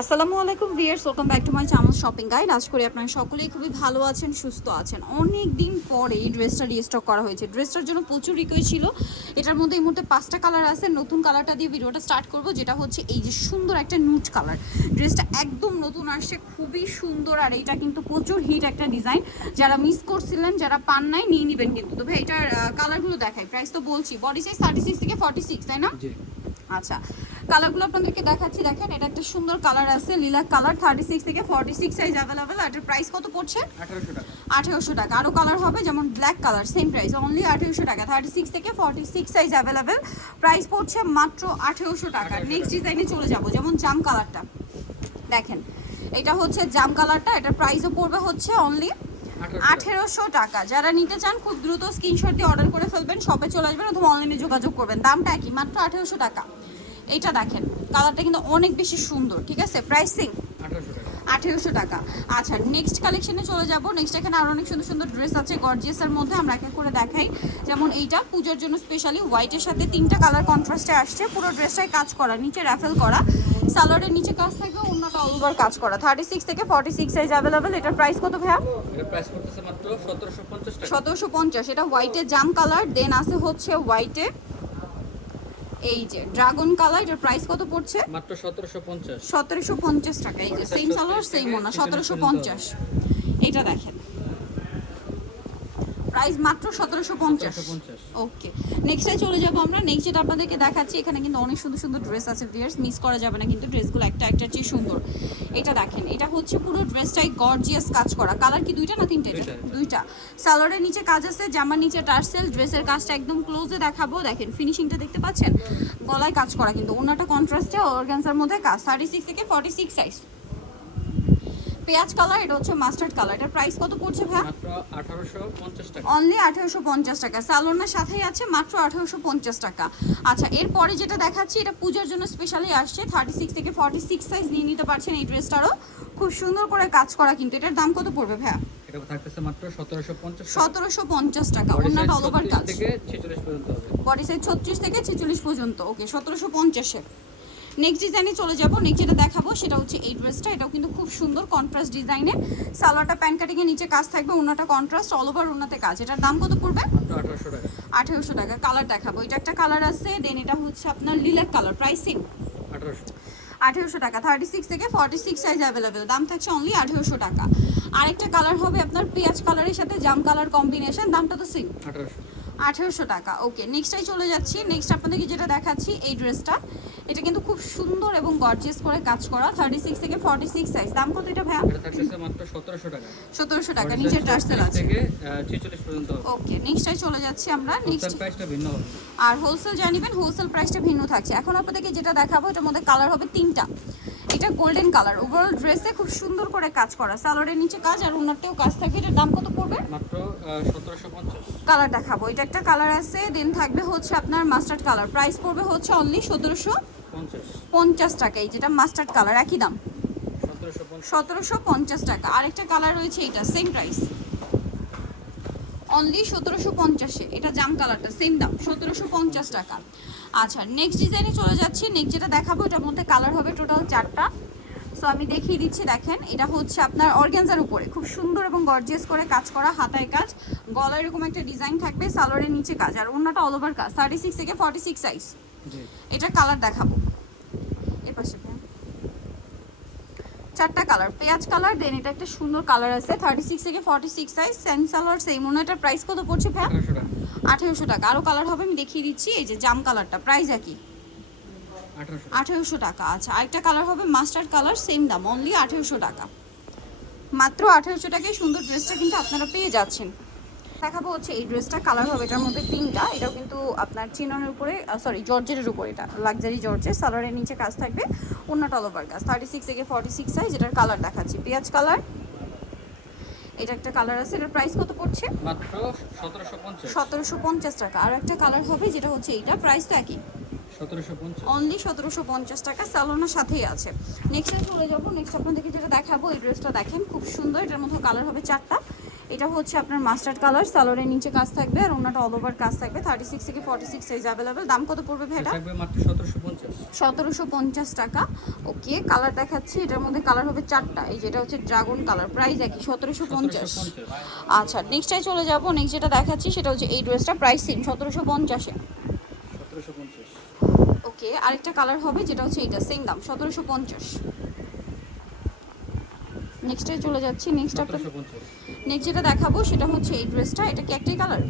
আসসালামু আলাইকুম viewers welcome back to my channel shopping guide আজ করি আপনারা সকলেই খুবই ভালো আছেন, সুস্থ আছেন। অনেক দিন পরে এই ড্রেসটা রিস্টক করা হয়েছে। ড্রেসটার জন্য প্রচুর রিকোয়েস্ট ছিল। এটার মধ্যে এই মুহূর্তে পাঁচটা কালার আছে। নতুন কালারটা দিয়ে ভিডিওটা স্টার্ট করব। যেটা হচ্ছে এই যে সুন্দর একটা নুট কালার ড্রেসটা একদম নতুন আসছে, খুবই সুন্দর। আর এটা কিন্তু প্রচুর হিট একটা ডিজাইন যারা মিস করছিলেন, যারা পান নাই, নিয়ে নেবেন কিন্তু। তো ভাই, এটার কালারগুলো দেখাই। প্রাইস তো বলছি বডি সাইজ থার্টি সিক্স থেকে ফর্টি সিক্স তাই না? আচ্ছা কালারগুলো আপনাদেরকে দেখাচ্ছি দেখেন এটা একটা সুন্দর কালার আছে লিলাক কালার থার্টি সিক্স থেকে ফর্টি সিক্স সাইজ অ্যাভেলেবেল এটার প্রাইস কত পড়ছে? আঠেরোশো টাকা। আরও কালার হবে যেমন black colour same price only আঠেরোশো টাকা। থার্টি সিক্স থেকে forty six size available price পড়ছে মাত্র আঠেরোশো টাকা। নেক্সট ডিজাইনে চলে যাব যেমন জাম কালারটা দেখেন এটা হচ্ছে জাম কালারটা এটার প্রাইসও পড়বে হচ্ছে অনলি আঠারোশো টাকা। যারা নিতে চান খুব দ্রুত স্ক্রিনশট দিয়ে অর্ডার করে ফেলবেন শপে চলে আসবেন অথবা অনলাইনে যোগাযোগ করবেন। দামটা একই মাত্র আঠেরোশো টাকা। এইটা দেখেন কালারটা কিন্তু অনেক বেশি সুন্দর ঠিক আছে? প্রাইসিং আঠারোশো টাকা। আচ্ছা নেক্সট কালেকশনে চলে যাব। নেক্সট এখানে আরও অনেক সুন্দর সুন্দর ড্রেস আছে গর্জিয়াসের মধ্যে আমরা এক এক করে দেখাই। যেমন এইটা পুজোর জন্য স্পেশালি হোয়াইটের সাথে তিনটা কালার কন্ট্রাস্টে আসছে। পুরো ড্রেসটাই কাজ করা নিচে র্যাফেল করা। সালোয়ারের নিচে কাজ থাকবে অন্যটা অল ওভার কাজ করা। থার্টি সিক্স থেকে ফর্টি সিক্স সাইজ অ্যাভেলেবেল এটার প্রাইস কত ভাইয়া? এটা প্রাইস করতেছে মাত্র সতেরোশো পঞ্চাশ টাকা। সতেরোশো পঞ্চাশ। এটা হোয়াইটে জাম কালার দেন আছে হচ্ছে হোয়াইটে এই যে ড্রাগন কালার এটার প্রাইস কত পড়ছে? মাত্র সতেরোশো পঞ্চাশ। সতেরোশো পঞ্চাশ টাকা। এই যে সেম সালোয়ার সেম ওনা সতেরোশো পঞ্চাশ। এটা দেখেন। প্রাইস মাত্র সতেরোশো পঞ্চাশ। ওকে নেক্সটে চলে যাব আমরা। নেক্সট যেটা আপনাদেরকে দেখাচ্ছি এখানে কিন্তু অনেক সুন্দর সুন্দর ড্রেস আছে ভিয়ার্স মিস করা যাবে না কিন্তু ড্রেসগুলো একটা একটা চেয়ে সুন্দর। এটা দেখেন এটা হচ্ছে পুরো ড্রেসটাই গর্জিয়াস কাজ করা। কালার কি দুইটা না তিনটে। দুইটা সালোয়ারের নিচে কাজ আছে জামার নিচে টার্সেল ড্রেসের কাজটা একদম ক্লোজে দেখাবো। দেখেন ফিনিশিংটা দেখতে পাচ্ছেন? গলায় কাজ করা কিন্তু। ওনাটা কন্ট্রাস্টে অর্গানসার মধ্যে কাজ। থার্টি সিক্স থেকে ফর্টি সিক্স সাইজ পেঁয়াজ কালার এটা হচ্ছে মাস্টার্ড কালার। এটার প্রাইস কত পড়ছে ভাই? মাত্র আঠারোশো পঞ্চাশ টাকা। অনলি আঠেরোশো পঞ্চাশ টাকা। সালোনার সাথেই আছে মাত্র আঠেরোশো পঞ্চাশ টাকা। আচ্ছা এরপরে যেটা দেখাচ্ছি এটা পূজার জন্য স্পেশালি আসছে। থার্টি সিক্স থেকে ফর্টি সিক্স সাইজ নিয়ে নিতে পারছেন এই ড্রেসটারও খুব সুন্দর করে কাজ করা কিন্তু। এটার দাম কত পড়বে ভাইয়া? এটা থাকতেছে মাত্র সতেরোশো পঞ্চাশ সতেরোশো পঞ্চাশ টাকা। Body অন্যটা size অল ওভার কাজ থেকে ছেচল্লিশ পর্যন্ত হবে। বডি সাইজ ছত্রিশ থেকে ছেচল্লিশ পর্যন্ত। ওকে সতেরোশো পঞ্চাশে। নেক্সট ডিজাইনে চলে যাব। নেক্সট যেটা দেখাবো সেটা হচ্ছে এই ড্রেসটা এটাও কিন্তু খুব সুন্দর কন্ট্রাস্ট ডিজাইনে সালোয়ারটা প্যান্ট কাটিং এর নিচে কাজ থাকবে ওনাটা কন্ট্রাস্ট অল ওভার ওনাতে কাজ। এটার দাম কত পড়বে? আঠারোশো টাকা। কালার দেখাবো। এটা একটা কালার আছে দেন এটা হচ্ছে আপনার লিলাক কালার প্রাইসিং আঠেরোশো। টাকা। থার্টি সিক্স থেকে ফর্টি সিক্স সাইজ অ্যাভেলেবেল দাম থাকছে অনলি আঠেরোশো টাকা। আরেকটা কালার হবে আপনার পেঁয়াজ কালারের সাথে জাম কালার কম্বিনেশন দামটা তো সেম আঠারোশো। আঠেরোশো টাকা। ওকে নেক্সটাই চলে যাচ্ছি। নেক্সট আপনাদেরকে যেটা দেখাচ্ছি এই ড্রেসটা এটা কিন্তু খুব সুন্দর এবং গর্জিয়াস করে কাজ করা থার্টি সিক্স থেকে ফর্টি সিক্স সাইজ দাম কত এটা ভাইয়া? এটা সতেরোশো টাকা। সতেরোশো টাকা নিচের টার্সেল আছে। ওকে নেক্সটাই চলে যাচ্ছি আমরা। নেক্সট প্রাইসটা ভিন্ন আর হোলসেল জানিবেন হোলসেল প্রাইসটা ভিন্ন থাকছে। এখন আপনাদেরকে যেটা দেখাবো এটার মধ্যে কালার হবে তিনটা। এটা গোল্ডেন কালার ওভারঅল ড্রেসে খুব সুন্দর করে কাজ করা। সালোয়ারের নিচে কাজ আর ওনারতেও কাজ থাকে এটার দাম কত পড়বে? মাত্র সতেরোশো পঞ্চাশ। কালার দেখাবো। এটা একটা কালার আছে দেন থাকবে হচ্ছে আপনার মাস্টার্ড কালার প্রাইস পড়বে হচ্ছে অনলি সতেরোশো পঞ্চাশ। পঞ্চাশ টাকা। এই যেটা মাস্টার্ড কালার একই দাম? সতেরোশো পঞ্চাশ। সতেরোশো পঞ্চাশ টাকা। আরেকটা কালার রয়েছে এটা সেম প্রাইস অনলি সতেরোশো পঞ্চাশে। এটা জাম কালারটা সেম দাম। সতেরোশো পঞ্চাশ টাকা। আচ্ছা নেক্সট ডিজাইনে চলে যাচ্ছি। নেক্সট যেটা দেখাবো এটার মধ্যে কালার হবে টোটাল চারটা। সো আমি দেখিয়ে দিচ্ছি দেখেন এটা হচ্ছে আপনার অর্গ্যানজার উপরে। খুব সুন্দর এবং গর্জিয়াস করে কাজ করা হাতায় কাজ। গলায় এরকম একটা ডিজাইন থাকবে সালোয়ারের নিচে কাজ। আর অন্যটা অল ওভার কাজ থার্টি সিক্স থেকে ফর্টি সিক্স সাইজ এটার কালার দেখাবো। এ পাশে চারটা কালার পেঁয়াজ কালার দেন এটা একটা সুন্দর কালার আছে থার্টি সিক্স থেকে forty six size same salwar same মনে এটার প্রাইস কত পড়ছে ভাইয়া? আঠারোশো টাকা। আরও কালার হবে আমি দেখিয়ে দিচ্ছি। এই যে জাম কালারটা প্রাইস একই। আঠারোশো। টাকা আচ্ছা। আরেকটা কালার হবে মাস্টার্ড কালার সেম দাম অনলি আঠেরোশো টাকা। মাত্র আঠেরোশো টাকায় সুন্দর ড্রেসটা কিন্তু আপনারা পেয়ে যাচ্ছেন। দেখাবো হচ্ছে এই ড্রেসটা কালার হবে এটার মধ্যে তিনটা। এটাও কিন্তু আপনার চিননের উপরে সরি জর্জের উপরে এটা লাক্সারি জর্জের। সালোয়ারের নিচে কাজ থাকবে অন্য টল ওভার কাজ। থার্টি সিক্স থেকে ফর্টি সিক্স সাইজ এটার কালার দেখাচ্ছি। পেঁয়াজ কালার এটা একটা কালার আছে এটার প্রাইস কত পড়ছে? মাত্র সতেরোশো পঞ্চাশ। সতেরোশো পঞ্চাশ টাকা। আর একটা কালার হবে যেটা হচ্ছে এটা প্রাইস তো একই। সতেরোশো পঞ্চাশ। অনলি সতেরোশো পঞ্চাশ টাকা সালোনার সাথেই আছে। নেক্সট চলে যাব নেক্সট আপনাদেরকে যেটা দেখাবো এই ড্রেসটা দেখেন খুব সুন্দর এটার মধ্যে কালার হবে চারটা। এটা হচ্ছে আপনার মাস্টার্ড কালার সালোয়ারের নিচে কাজ থাকবে আর ওনাটা অল ওভার কাজ থাকবে। থার্টি সিক্স থেকে ফর্টি সিক্স সাইজ অ্যাভেলেবেল দাম কত পড়বে ভাই এটা? সতেরোশো পঞ্চাশ। টাকা। ওকে কালার দেখাচ্ছি। এটার মধ্যে কালার হবে চারটা। এই যেটা হচ্ছে ড্রাগন কালার প্রাইস একই সতেরোশো পঞ্চাশ। আচ্ছা নেক্সটটাই চলে যাব। নেক্সট যেটা দেখাচ্ছি সেটা হচ্ছে এই ড্রেসটা প্রাইস সেম সতেরোশো পঞ্চাশে। ওকে আরেকটা কালার হবে যেটা হচ্ছে এইটা সেম দাম সতেরোশো পঞ্চাশ। নেক্সটে চলে যাচ্ছি নেক্সট আপনার নেক্সট যেটা দেখাবো সেটা হচ্ছে এই ড্রেসটা এটা কি একটাই কালার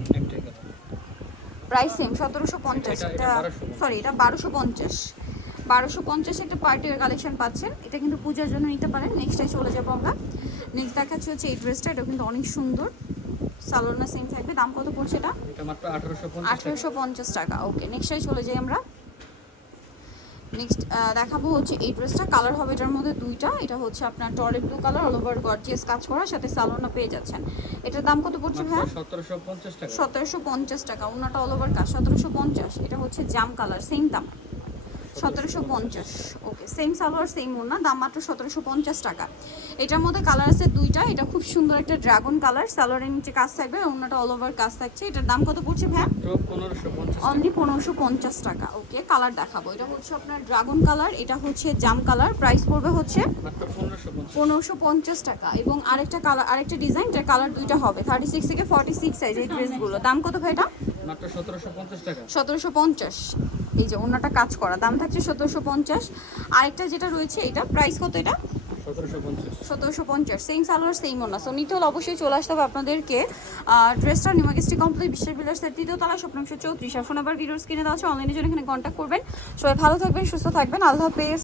প্রাইস সেম সতেরোশো পঞ্চাশ এটা- এটা এটা 1250 সরি এটা বারোশো পঞ্চাশ। বারোশো পঞ্চাশ একটা পার্টির কালেকশন পাচ্ছেন এটা কিন্তু পূজার জন্য নিতে পারেন নেক্সটে চলে যাব আমরা। নেক্সট দেখাচ্ছি হচ্ছে এই ড্রেসটা এটা কিন্তু অনেক সুন্দর। সালোনা সেম থাকবে দাম কত পড়ছে এটা? আঠারোশো পঞ্চাশ টাকা। ওকে নেক্সটে চলে যাই আমরা। নেক্সট দেখাবো হচ্ছে এই ড্রেসটা কালার হবে এটার মধ্যে দুইটা। এটা হচ্ছে আপনার টরে blue colour all over gorgeous কাজ করার সাথে সালোনা পেয়ে যাচ্ছেন। এটার দাম কত পড়ছে হ্যাঁ ভাইয়া? সতেরোশো পঞ্চাশ টাকা। সতেরোশো পঞ্চাশ টাকা। ওনাটা অল ওভার কাজ। সতেরোশো পঞ্চাশ। এটা হচ্ছে জাম কালার সেম দাম। সতেরোশো পঞ্চাশ। ওকে সেম সালোয়ার সেম ওনা দাম মাত্র সতেরোশো পঞ্চাশ টাকা। এটার মধ্যে কালার আছে দুইটা এটা খুব সুন্দর একটা ড্রাগন কালার সালোয়ারের নিচে কাজ থাকবে ওনাটা অল ওভার কাজ থাকছে। এটার দাম কত পড়ছে ভ্যা মাত্র পনেরোশো অনলি পনেরোশো পঞ্চাশ টাকা ওকে কালার দেখাবো। এটা হচ্ছে আপনার ড্রাগন কালার এটা হচ্ছে জাম কালার প্রাইস পড়বে হচ্ছে পনেরোশো পঞ্চাশ টাকা। এবং আরেকটা কালার আরেকটা ডিজাইন এটার কালার দুইটা হবে থার্টি সিক্স থেকে ফর্টি সিক্স সাইজ এই ড্রেসগুলো দাম কত ভাই এটা? মাত্র সতেরোশো পঞ্চাশ টাকা। সতেরোশো পঞ্চাশ। এই যে ওনাটা কাজ করা দাম থাকছে সতেরোশো পঞ্চাশ। আরেকটা যেটা রয়েছে এটা প্রাইস কত এটা? সতেরোশো পঞ্চাশ। সতেরোশো পঞ্চাশ সেম সালোয়ার সেম ওনা সো নিতে হলে অবশ্যই চলে আসতে হবে আপনাদেরকে। ড্রেসটা নিমাগেস্টি কমপ্লিট বিশ্বের বিলাসের তৃতীয় তলা স্বপ্নাংশ চৌত্রিশ। আর ফোন নাম্বার ভিডিওস কিনে দেওয়া আছে অনলাইনের জন্য এখানে কন্ট্যাক্ট করবেন। সবাই ভালো থাকবেন সুস্থ থাকবেন। আল্লাহ হাফেজ।